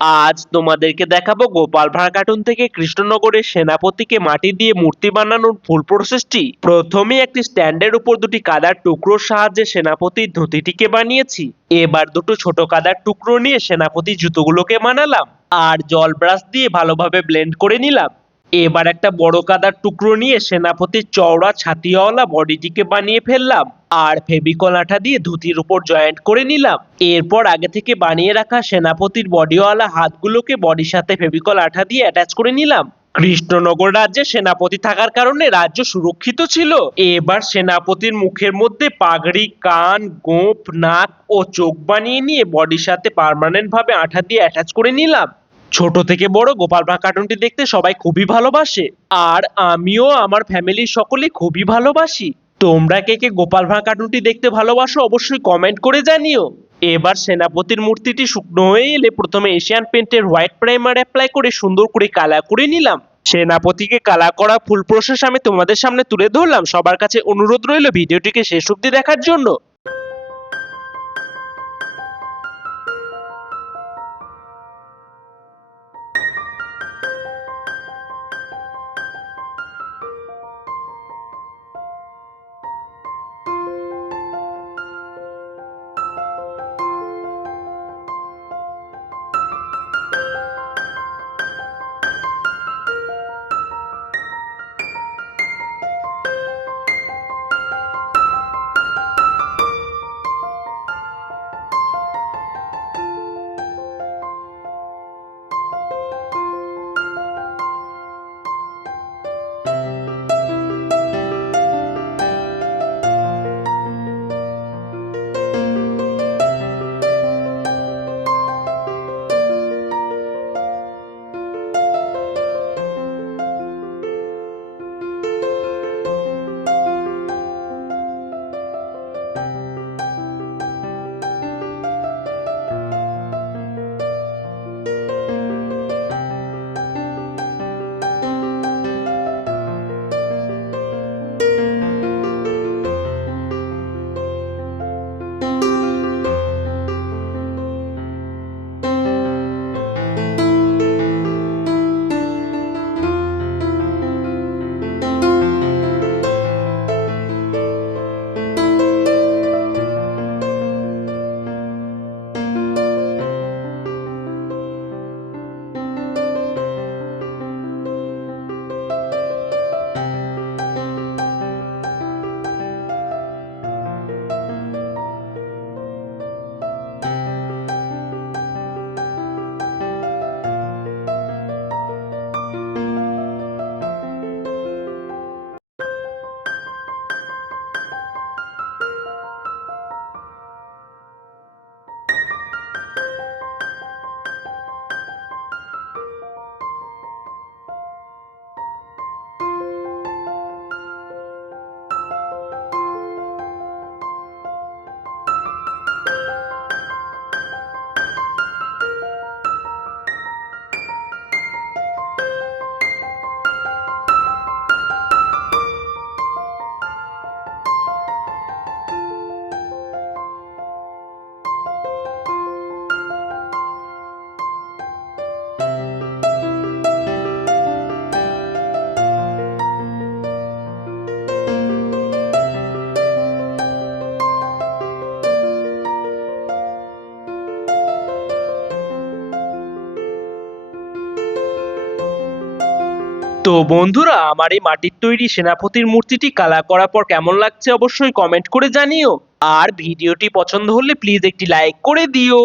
আজ তোমাদেরকে দেখাবো গোপাল ভাঁড় কার্টুন থেকে কৃষ্ণনগরের সেনাপতিকে মাটি দিয়ে মূর্তি বানানোর ফুল প্রসেসটি প্রথমে একটি স্ট্যান্ডের উপর দুটি কাদার টুকরোর সাহায্যে সেনাপতির ধুতিটিকে বানিয়েছি। এবার দুটো ছোট কাদার টুকরো নিয়ে সেনাপতি জুতোগুলোকে বানালাম। আর জল ব্রাশ দিয়ে ভালোভাবে ব্লেন্ড করে নিলাম। এবার একটা বড় কাদার টুকরো নিয়ে সেনাপতির চওড়া ছাতিওয়ালা বডিটিকে বানিয়ে ফেললাম আর ফেবিকল আঠা দিয়ে ধুতির উপর জয়েন্ট করে নিলাম। এরপর আগে থেকে বানিয়ে রাখা সেনাপতির বডিওয়ালা হাতগুলোকে বডির সাথে ফেবিকল আঠা দিয়ে অ্যাটাচ করে নিলাম। কৃষ্ণনগর রাজ্যে সেনাপতি থাকার কারণে রাজ্য সুরক্ষিত ছিল। এবার সেনাপতির মুখের মধ্যে পাগড়ি, কান গোঁপ নাক ও চোখ বানিয়ে নিয়ে বডির সাথে পার্মানেন্ট ভাবে আঠা দিয়ে অ্যাটাচ করে নিলাম। ছোট থেকে বড় গোপাল ভাঁড় কার্টুনটি দেখতে সবাই খুবই ভালোবাসে। আর আমিও আমার ফ্যামিলির সকলে খুবই ভালোবাসি। তোমরা কে কে গোপাল ভাঁড় কার্টুনটি দেখতে ভালোবাসো অবশ্যই কমেন্ট করে জানিও। এবার সেনাপতির মূর্তিটি শুকনো হয়ে এলে প্রথমে এশিয়ান পেন্টের হোয়াইট প্রাইমার অ্যাপ্লাই করে সুন্দর করে কালা করে নিলাম। সেনাপতিকে কালা করা ফুল প্রসেস আমি তোমাদের সামনে তুলে ধরলাম। সবার কাছে অনুরোধ রইল ভিডিওটিকে শেষ অবধি দেখার জন্য। তো বন্ধুরা, আমার এই মাটির তৈরি সেনাপতির মূর্তিটি কালা করার পর কেমন লাগছে অবশ্যই কমেন্ট করে জানিও। আর ভিডিওটি পছন্দ হলে প্লিজ একটি লাইক করে দিও।